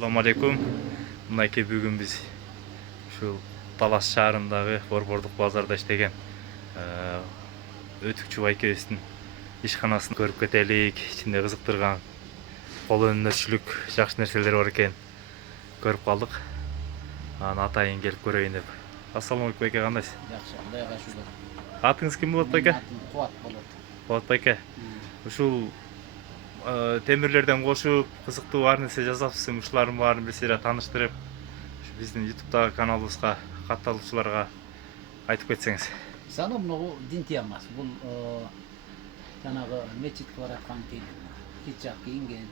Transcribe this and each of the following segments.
Assalamu alaikum. Мынакей бүгін біз ушул Талас шаарындагы борбордук базарда иштеген өтүкчү байкебиздин ишканасын көрүп кетелик. Ичинде кызыктырган кол өнөрчүлүк жакшы нерселер бар экен. Көрүп калдык. Аны атайын келип көрөйүн деп. Ассаламу алейкум байке, кандайсыз? Жакшы, Кудай шүгүр. Атыңыз ким болот байке? Кубат болот. Кубат байке. Ушул темирлерден кошуп кызыктуу ар нерсе жасапсыз. Ушулардын баарын бизге тааныштырып, биздин YouTube'дагы каналыбызга катталуучуларга айтып кетсеңиз. Саны мына дин темасы. Бул жанагы мечитке бараткан хиджаб кийинген,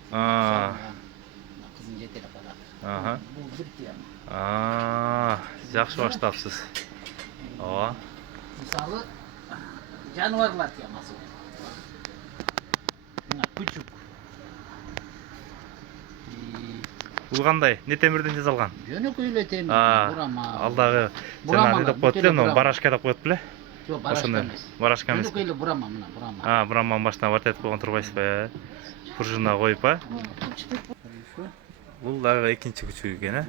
кызын жетелеп барат. Бул бир тема. Жакшы баштапсыз. Ооба. Мисалы, жаныбарлар темасы. Мына күчүк. Бул кандай? Не темирден жасалган? Жөнөкөйлө темир, бурама. Алдагы жана деп коет эле, барашка деп коет беле? Жок, барашка эмес. Барашка эмес. Жөнөкөйлө бурама, мына бурама. Бураманын башына вартетип койгон турбайсызбы? Пружина коюп, Бул дагы экинчи күчүк экен,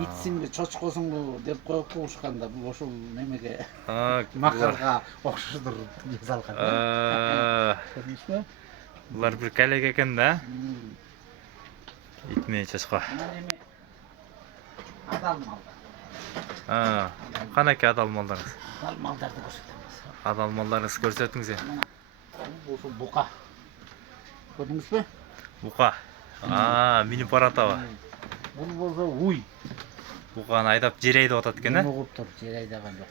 Итсиңби, чочкосуңбу деп коюп коюшканда, бул ошол немеге макарга окшошдур жасалган. Көрдүңүзбү? Булар бир калек экен да. Ит менен чочко. Адал малдар. Канаки адал малдарыңыз? Адал малдарды көрсөтөбүз. Адал малдарыңыз көрсөтүңүз. Бул бука. Көрдүңүзбү? Бука. Минип баратабы? Бул болсо уй. Буканы айдап жер айдап атат экен, Угуп тур, жер айдаган жок.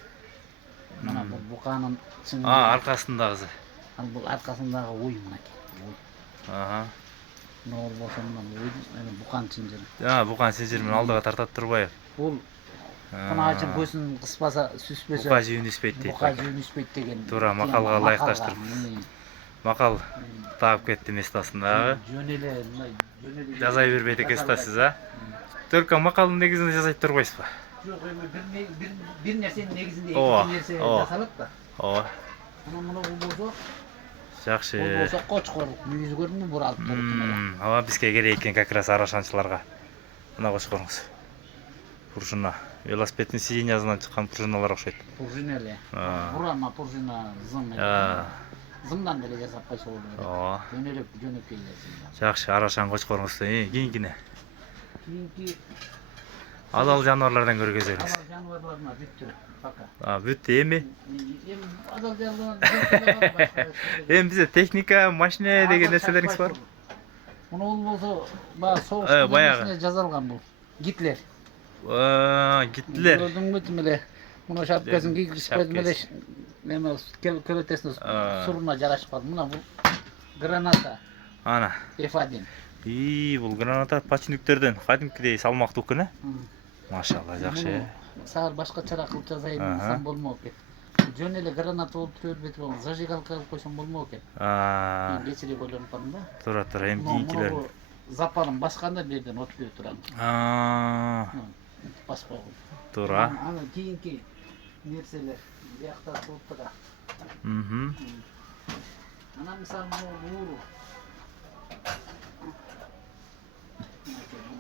Мына бул буканын чыңы. Аркасындагысы. Ал бул аркасындагы уй мынакей. Мына болсо мына буканын чыңжыры. Буканын чыңжыры менен алдыга тартат турбайбы? Бул куначы көзүн кыспаса, сүзбөсө. Бука жүүнү үспөйт дейт. Бука жүүнү үспөйт деген. Туура макалга ылайыкташтырып. Макал таап кетти местасында. Жөн эле, Жазай бербейт экенсиз да сиз, Только макалдын негизинде жасайт турбайсызбы? Жок, бир нерсенин негизинде эки нерсе жасалат да. Ооба. Мына бул болсо Жакшы. Бул болсо кочкор, мүйүзү көрүнүп буралып турат. Ооба, бизге керек экен как раз арашанчыларга. Мына кочкоруңуз. Пружина. Велосипеддин сиденьясынан чыккан пружиналар окшойт. Пружина эле. Бурама пружина зым. Зымдан деле жасап койсо болот. Ооба. Жөнөкөй эле. Жакшы, арашан кочкоруңуз. Кийинкине. Кийинки Адал жаныбарлардан көргөзөңүз. Адал жаныбарларына бүттү. Пока. Бүттү эми? Адал жаныбарлар. Эми бизде техника, машина деген нерселериңиз бар? Муну болсо баягы согуштун жасалган бул. Гитлер. Гитлер. Көрдүңбү эле? Муну шапкасын кийгизбедим эле. Неме көлөтесин суруна жарашып калды. Мына бул граната. Ана. F1. Бул граната пачнүктөрдөн кадимкидей салмактуу экен, Машалла, жакшы. Саар башкачараак кылып жасайын десем болмок экен. Жөн эле граната болуп тура бербей турган, зажигалка кылып койсом болмок экен. Кечирээк ойлонуп калдым да. Тура, эми кийинкилер. Запалын басканда берден өтпөй турам. Баспагыл. Тура. Аны кийинки нерселер биякта болуп тура. Ана мисалы ууру.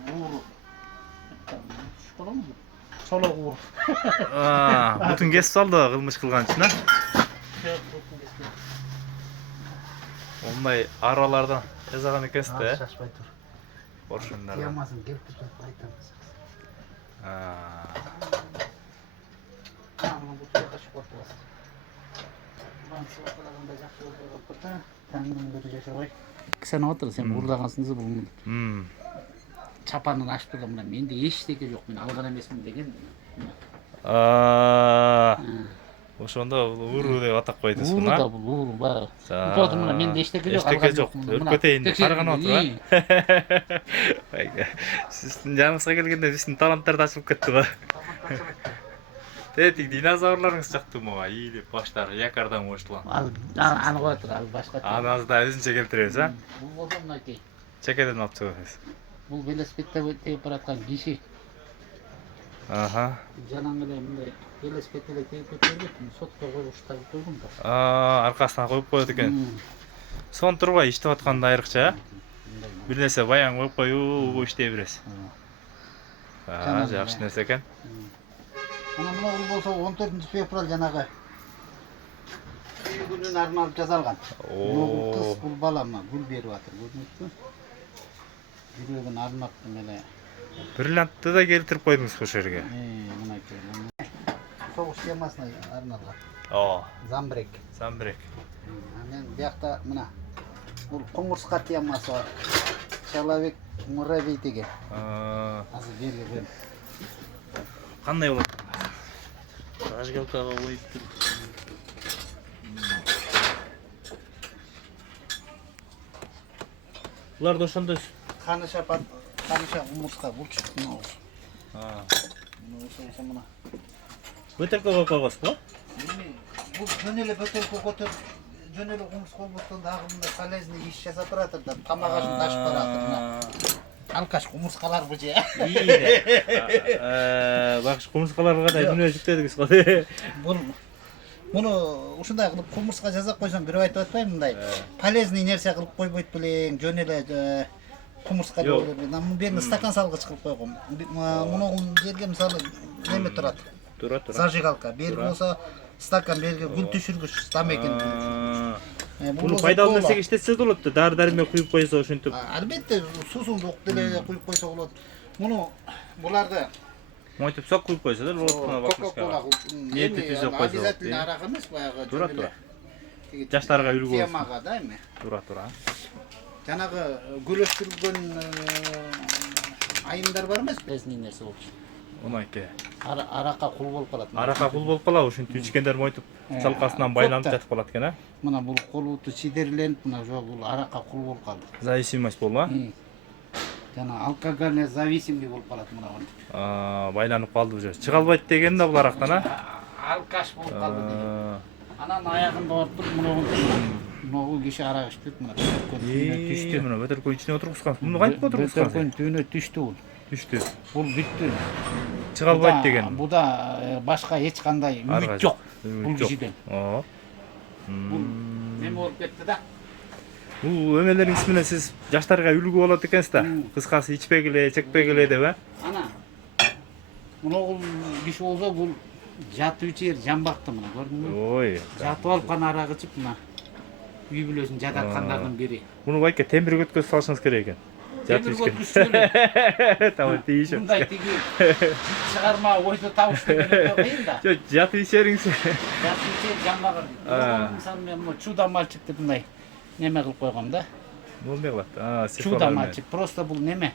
Ууру. Школам бу. Солок ууру. Бутун кесип салды кылмыш кылган үчүн, Ондай аралардан жасаган экенсиз да? Шашпай тур. Ошондор. Ямасын келип туруп айтамыз. Аны бутка качып коюп. Бансыга караганда жакшы болуп калат. Таңдын көрү жашабай. Сен отур, сен уурдагансыңыз бул. Чапанын ачып турган мына менде эчтеке жок, мен алган эмесмин деген. Ошондо ууру деп атап койдуңуз, Ууру да бул, ууру баягы. Потом мына менде эчтеке жок, эчтеке жок. Өркөтөйүн деп караган отур, Сиздин жаныңызга келгенде биздин таланттар да ачылып кетти го. Тетик динозаврларыңыз жактымы? Ийилип баштары якордон коюштулган. Аны кое тур, ал башкача. Аны азыр да өзүнчө келтиребиз, Бул болсо мынакей. Чекеден алып чыгабыз. Бул велосипедде тееп бараткан киши. Жанагы эле мындай велосипедде тееп кеткен, сотко коюштап койгон да. Аркасына коюп коет экен. Сон турбай иштеп атканда айрыкча, Бир нерсе баян коюп коюу иштей бересиз. Жакшы нерсе экен. Ana buna ul bolsa 14 fevral janagı günün arnalып жазалган. Бул кыз, бул балама гүл берип атыр, көрдүңүзбү? Жүрөгүн арнап эле. Бриллиантты да келтирип койдуңуз ошол жерге. Мынакей. Согуш темасына арналган. Замбрек. Мен биякта мына бул кумурска темасы бар. Человек муравей деген. Азыр берген. Кандай болот? Зажигалкага коюп туруп. Булар да ошондой Каныша кумурска булчу. Мына мына. бөтөлкө коюп койгонсузбу? Бул жөн эле бөтөлкө көтөр, жөн эле кумурска болбостон дагы мындай полезный иш жасап баратыр да, тамак ашын ташып баратыр. Алкаш кумурскалар бу же. Бакш кумурскаларга да күнөө жүктөдүңүз го. Муну ушундай кылып кумурска жасап койсоң бирөө айтып атпайбы мындай полезный нерсе кылып койбойт белең, жөн эле кумурска болуп. Муну берни стакан салгыч кылып койгом. Муну жерге мисалы неме турат. Зажигалка. Бери болсо стакан, берге гүл түшүргүч, стамекен. Муну пайдалуу нерсеге иштетсе болот да, дары-дармек куюп койсо ошентип. Албетте, суусундук деле куюп койсо болот. Муну буларды Монтип сок куюп койсо да, Кока-кола Эми түзөп койсо. обязательно арак эмес, баягы. Тура. Жаштарга үлгү болсун. Темага да эми. Тура. Жанагы гүлөштүрүлгөн айымдар бар эмес, безний нерсе болчу. Онайке. Аракка кул болуп калат. Аракка кул болуп калабы, ушинтип ичкендер монтип чалкасынан байланып жатып калат экен, а? Мына бул колуту чидерленип, мына бул аракка кул болуп калды. Зависимость болду, а? Жана алкогольный зависимый болуп калат мына монтип. Байланып калды уже. Чыга албайт деген да бул арактан, а? Алкаш болуп калды деген. Анан аягында барып туруп мына киши арак ичпейт, мына түштү. Мына бөтөлкөнүн ичине отургускан. Муну кантип отургускан? Бөтөлкөнүн түбүнө түштү бул. Түштү. Бул бүттү. Чыга албайт деген. Буда башка эч кандай үмүт жок бул кишиден. Бул неме болуп кетти да. Бул өмелериңиз менен сиз жаштарга үлгү болот экенсиз да. Кыскасы ичпегиле, чекпегиле деп, а? Ана. Муну киши болсо бул жатып ичер жамбакты мына көрдүңбү? Ой. Жатып алып кана арак ичип мына үй бүлөсүн жадаткандардын бири. Муну байке темир көткөз салышыңыз керек экен. Темир көткүчтү. Тамам тийишип. Мындай тиги чыгарма ойду табыш деген кыйын да. Жок, жатып ичериңиз. Жатып ичер жамбагыр. Мисалы мен мына чуда мальчик деп мындай неме кылып койгом да. Бул эмне кылат? Чуда мальчик. Просто бул неме?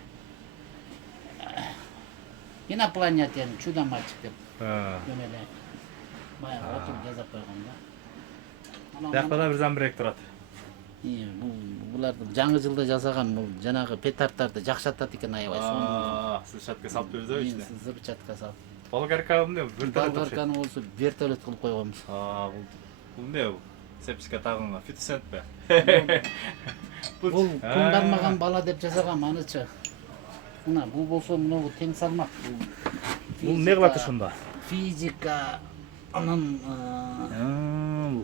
Инопланетян чуда мальчик деп. Жөн эле баягы отуруп жазап койгом да. Биякта да бир замбрек турат. Буларды жаңы жылда жасаган бул жанагы петардарды жакшатат экен аябай. Взрывчатка салып беребиз ичине. Взрывчатка салып. Болгарка эмне? Болгарканы болсо вертолет кылып койгонбуз. Бул эмне? Сепчикке тагылган фитосентпи? Бул кумданмаган бала деп жасаган анычы. Мына бул болсо мына тең салмак. Бул эмне кылат ошондо? Физика анан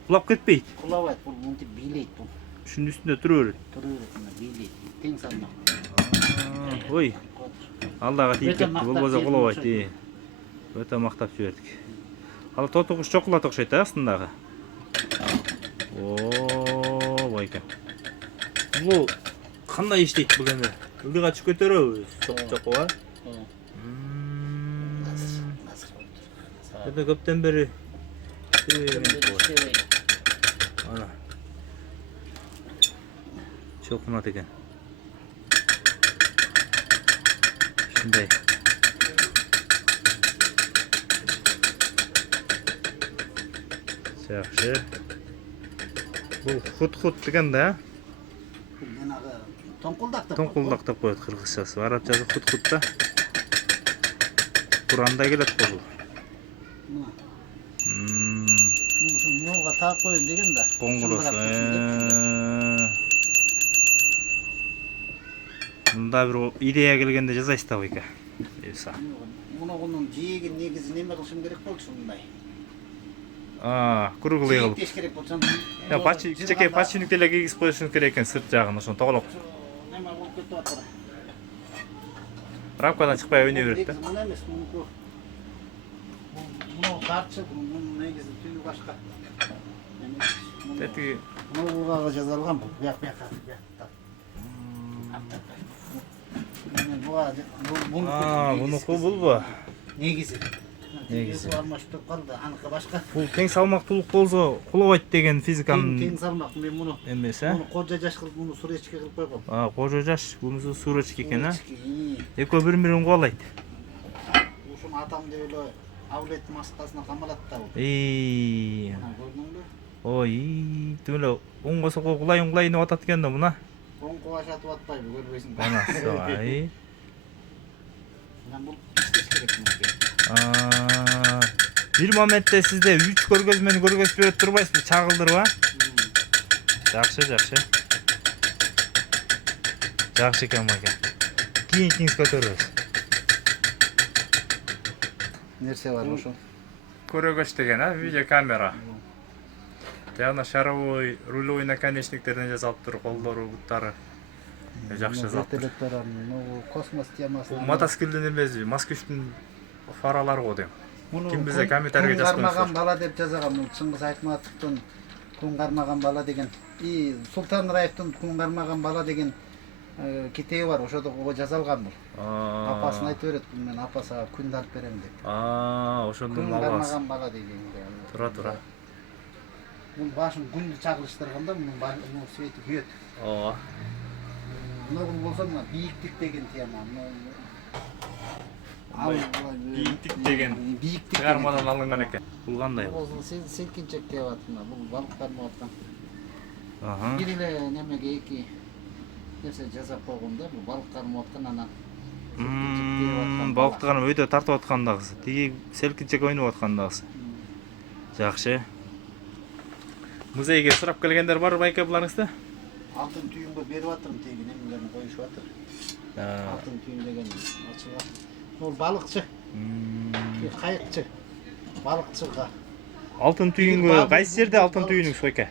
кулап кетпейт. Кулабайт, бул мынтип бийлейт бул. Ушунун үстүндө тура берет. Тура берет, мына бийлейт. Тең салмак. Ой. Алдага тийип кетти, болбосо кулабайт. Өтө мактап жибердик. Ал тоту куш чокулат окшойт, астындагы. Байке. Бул кандай иштейт бул эме? Ылдыга чүп көтөрөбү? Чоку, а? Өтө көптөн бери ana çokunat ekan. Shunday. Yaxshi. Bu xut deganda, Жанагы тоңкулдак деп. тоңкулдак деп коет кыргызчасы. Арабчасы хут да. Куранда келет бул. Мынага таап коюн деген да. Коңгурос. Мында бир идея келгенде жазайсыз да байка. Эса. Мунун жээгин негизи неме кылышым керек болчу мындай. Круглый кылып. Теш керек болчу. Я кичинекей подшипник деле кийгизип коюшуңуз керек экен сырт жагын ошону тоголок. Неме кетип атыр. Рамкадан чыкпай ойнай берет да. Мына эмес, мунуку. Мына тарчы, мунун негизи түнү башка. Тетиги Мына булгага жазалган бул. Бuyakka. Bunуку булбу? Негизи. Негизи. Алмаштырып калды, аныкы башка. Бул тең салмактуулук болсо кулабайт деген физиканын Тең салмак, мен муну эмес, муну кожо жаш кылып, муну суречке кылып койгом. Кожо жаш, бунусу сурочки экен, а? Суречки. Экөө бири-бирин кубалайт. Ушуну атам деп эле авлет маскасына камалат да бул. Көрдүңбү? Ой, тим эле оңго солго кулайын деп атат экен да мына. Оң кулаш атып атпайбы, көрбөйсүңбү? Анасы, ай. Мына бул иштеш керек мынакей. Бир моментте сизде 3 көргөзмөнү көргөзбөй турбайсызбы, чагылдырып, а? Жакшы. Жакшы экен мага. Кийинкиңиз көтөрөбүз. Нерсе бар ошо? Көрөгөч деген, а? Видеокамера. Жана шаровой, рулевой наконечниктерден жасалып тур, колдору, буттары. Жакшы зат. Ну, космос темасы. Бул мотоциклдин эмеси, Москвичтин фаралары го дейм. Ким билсе комментарийге жазып Кармаган коюңуздар. бала деп жазаган. Бул Чыңгыз Айтматовдун күн кармаган бала деген. Султан Раевдин күн кармаган бала деген китеби бар. Ошодо жазалган бул. Апасын айтып берет, мен апасына күн алып берем деп. Ошондон Күн албас. кармаган бала деген. Тура. Бул башын күндү чагылыштырганда мунун свети күйөт. Мына болсо мына бийиктик деген тема. Бийиктик деген бийиктик чыгармадан алынган экен. Бул кандай? Бул селкинчек деп атына. Бул балык кармап аткан. Аха. Бир эле немеге эки нерсе жасап койгон да. Бул балык кармап аткан анан. Балыкты кармап өйдө тартып аткан дагысы. Тиги селкинчек ойноп аткан дагысы. Жакшы. Музейге сурап келгендер бар байке буларыңызда? Алтын түйүнгө берип атырмын, теги немелерин коюшуп атыр. Алтын түйүн деген ачыга. Ол балыкчы. Кайыкчы. Балыкчыга. Алтын түйүнгө кайсы жерде алтын түйүнүңүз байке?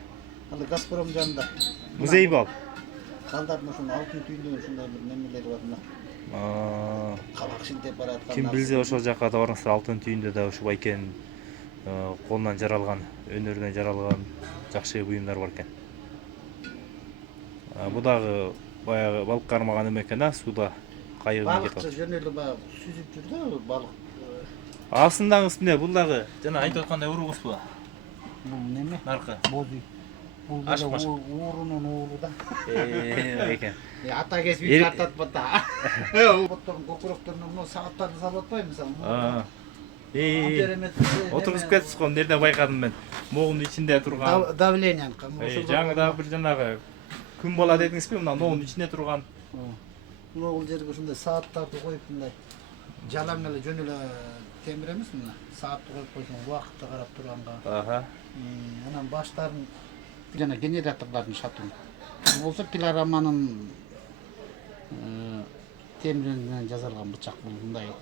Анда Газпром жанында. Музей бол. Калдардын ошону алтын түйүн деген ушундай бир немелери бар мына. Кабак шилтеп бараткан. Ким билсе ошол жака да барыңыздар, алтын түйүндө да ушу байкенин колунан жаралган, өнөрүнөн жаралган жакшы буюмдар бар экен. Бу дагы баягы балык кармаган эме экен, а, суда кайыгын кетип Балыкчы жөн эле баягы сүзүп жүр да балык. Астындагысы эмне? Бул дагы жана айтып аткандай уругусбу? Бул неме? Наркы. Бози. Бул деле уурунун ууру да. Экен. Ата кесип тартат бата. Боттон көкүрөктөрүнө мына сааттарды салып атпайбы мисалы? Отургузуп кетипсиз го, эмнерден байкадым мен. Могунун ичинде турган. Давление. Жаңыда бир жанагы күн бала дедиңизби, мына могунун ичинде турган. Мына бул жерге ушундай сааттарды коюп мындай жалаң эле жөн эле темир эмес мына саатты коюп койсоң убакытты карап турганга. Анан баштарын жана генераторлордун шатуну. Бул болсо пилораманын темиринен жасалган бычак бул мындай.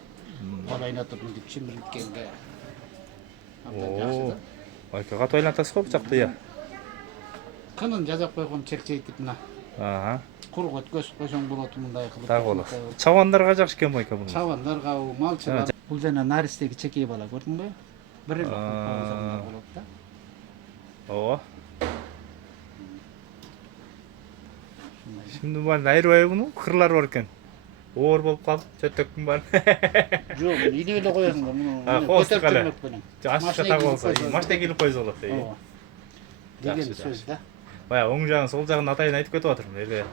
Байланатып мынтип чимирткенге. Байка катып айлантасыз го бычакты я. Кынын жасап койгон чекчейтип мына. Курук өткөзүп койсоң болот мындай кылып. Так болот. Чабандарга жакшы экен байка бул. Чабандарга, малчыга. Бул жана наристеги чекей бала көрдүңбү? Бир эле болот да. Ооба. Şimdi ben ayırmayı bunu kırlar varken. Oğur bolup kalıp çöttөктүн бар. Жок, илип эле коесуң да муну. Коостук эле. Ашыкка так болсо, машина келип койсо болот. Деген сөз да. Баягы оң жагын, сол жагын атайын айтып кетип атырмын. Эле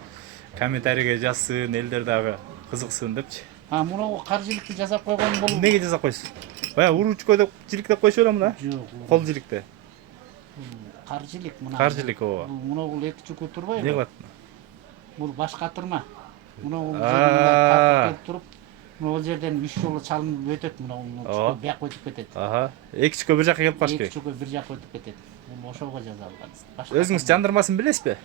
комментарийге жазсын, элдер дагы кызыксын депчи. Муну кар жиликти жасап койгон бул. Неге жасап койсуз? Баягы уручкө деп жиликтеп койчу элем да? Жок. Кол жиликте. Кар жилик мына. Кар жилик ооба. Муну бул эки чүкү турбайбы? Не кылат? Бул баш катырма. Муну катып туруп, муну жерден 3 жолу чалынып өтөт, муну бияк өтүп кетет. Эки чүкө бир жака келип калыш керек. Эки чүкө бир жака өтүп кетет. Бул ошого жасалган. Өзүңүз жандырмасын билесизби?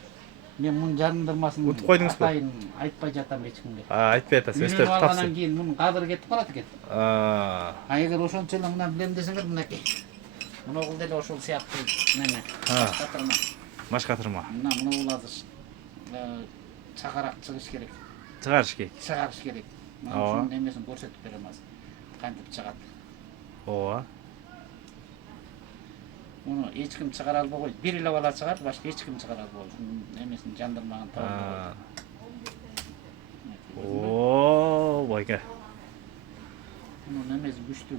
Мен мунун жандырмасын утуп койдуңузбу? Атайын айтпай жатам эч кимге. Айтпай атасыз, өстөп Алгандан тапсыз. кийин мунун кадыры кетип калат экен. Эгер ошончо эле мына билем десеңер мынакей. Мына бул деле ошол сыяктуу неме. Катырма. Маш катырма. Мына бул азыр чакарак чыгыш керек. чыгарыш керек. Чыгарыш керек. Mana Ооба. şunun emesini көрсөтүп берем азыр. Кантип чыгат. Ооба. Bunu hiç kim çıkar alba koy. Bir ile bala çıkar, başka hiç kim çıkar alba koy. Şunun emesini jandırmagан tabi. Oo, bayka. Bunun emesi güçlü.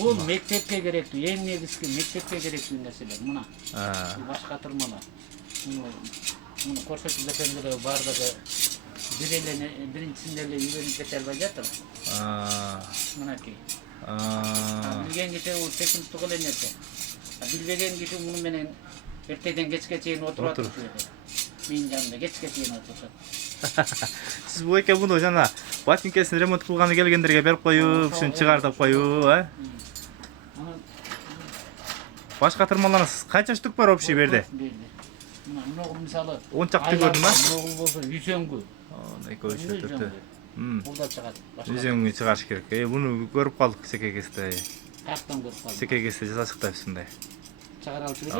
Ol mektepke gerekli, en negizki mektepke gerekli mesele buna. Bu başka tırmalar. Bunu korsatı defendere bardağı birinçisinden yüzünü keter bacaktır. Buna ki. Bilgen kişi o tekin tukul enerse. Bilgen kişi bunu menen erteden geçke çeyin oturatır. Min canında geçke çeyin otursa. Siz bu eke bunu jana Батинкесин ремонт кылганы келгендерге берип коюп, ушуну чыгартып коюп, Башка тырмаларыңыз канча штук бар общий берди? Мына мисалы 10 чакты көрдүм ба? Мына болсо 100-гө. 2 3 4. Бул да чыгат. 100-гө чыгарыш керек. Буну көрүп калдык секегесте. Каяктан көрүп калдык. Секегесте жасашык да ушундай. Чыгара алчу беле?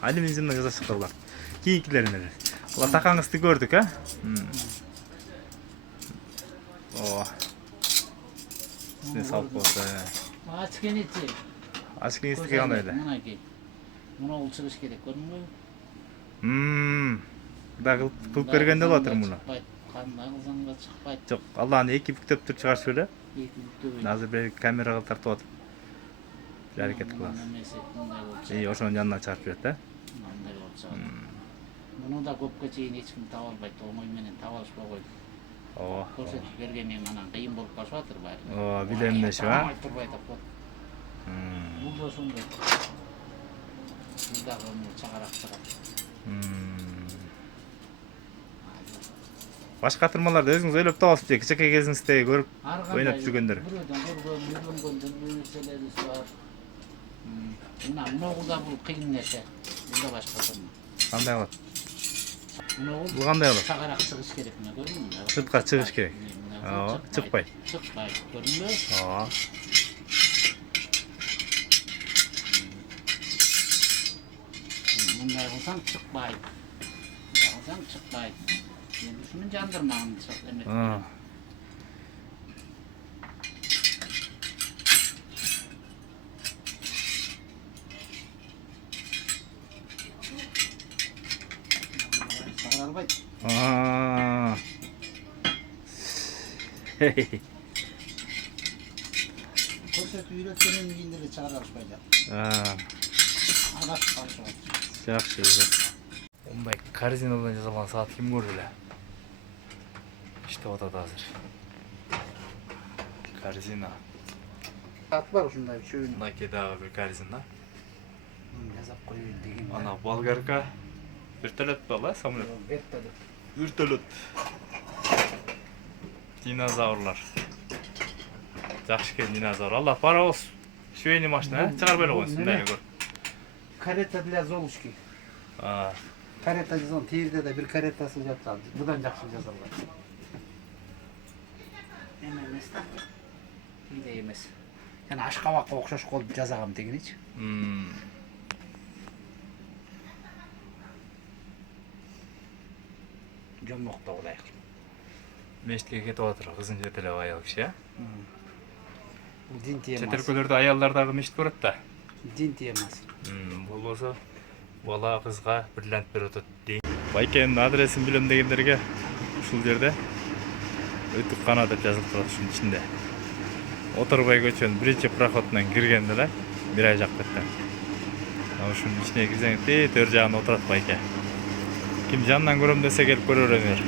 Алюминиумдан жасашык да булар. Кийинкилерин. Булар такаңызды көрдүк, Сине салып болса. Ачкен ичи. Ачкен истиге кандай эле? Мынакей. Муну ул чыгыш керек, көрдүңбү? Да кылып бергенде болот муну. Кандай кылсаңга чыкпайт. Жок, Алланы эки бүктөп туруп чыгарыш беле? Эки бүктөбөй. Азыр бир камерага тартып атып. Бир аракет кылабыз. Ошонун жанына чыгарып берет, да? Мындай болуп чыгат. Муну да көпкө чейин эч ким таба албайт, омой менен таба алышпай койду. Көрсөтүп бергенен анан кыйын болуп калышып атыр баары. Билем деши ба? Турбай тапат. Бул да ошондой. Бул дагы чыгарак чыгат. Башка тырмаларды өзүңүз ойлоп табасыз же, кичинекей кезиңизде көрүп ойноп жүргөндөр. Бирөөдөн көргөн, үйрөнгөн нерселерибиз бар. Мына да бул кыйын нерсе. Бул да башка тырма. Кандай болот? Бул кандай болот? Чыгарак чыгыш керек, мына көрдүңбү? Сыртка чыгыш керек. Чыкпайт. Чыкпайт, көрдүңбү? Мындай кылсаң чыкпайт. Кылсаң чыкпайт. Endi şunu jandırmağını demek. Sağır albayt. Korsatı üretkenin giyinleri çağır alışmayacak. Adaş alışmayacak. Жакшы. Мындай корзинадан жасалган саат ким көрдү эле? İşte atат азыр. Корзина. Saat var ушундай чөйүн. Мынакей дагы бир корзина. Жазап коюн деген. Ана болгарка. Вертолет бала, самолет. Вертолет. Вертолет. Динозаврлар. Жакшы экен динозавр. Алла паровоз. Швейный машина, чыгарып эле койсун мындай көр. Карета для Золушки. Карета жазган терде да бир каретасы жатат. Будан жакшы жазалган. Эмес да. Кийде эмес. Жана Ашкабакка окшош кылып жасагам дегеничи. Жомокто болайык. Мештке кетип атыр, кызын жетелеп аял киши, Бул дин темасы. Чет өлкөлөрдө аялдар дагы мешит көрөт да. Дин темасы. Болбосо бала кызга бирлент берип атат дейм. Байкенин адресин билем дегендерге ушул жерде Өтүккана деп жазылып турат ушунун ичинде. Оторбай көчөнүн биринчи проходунан киргенде эле бир ай жакпеттен. Ушунун ичине кирсең төр жагына отурат байке. Ким жанынан көрөм десе келип көрө бериңер.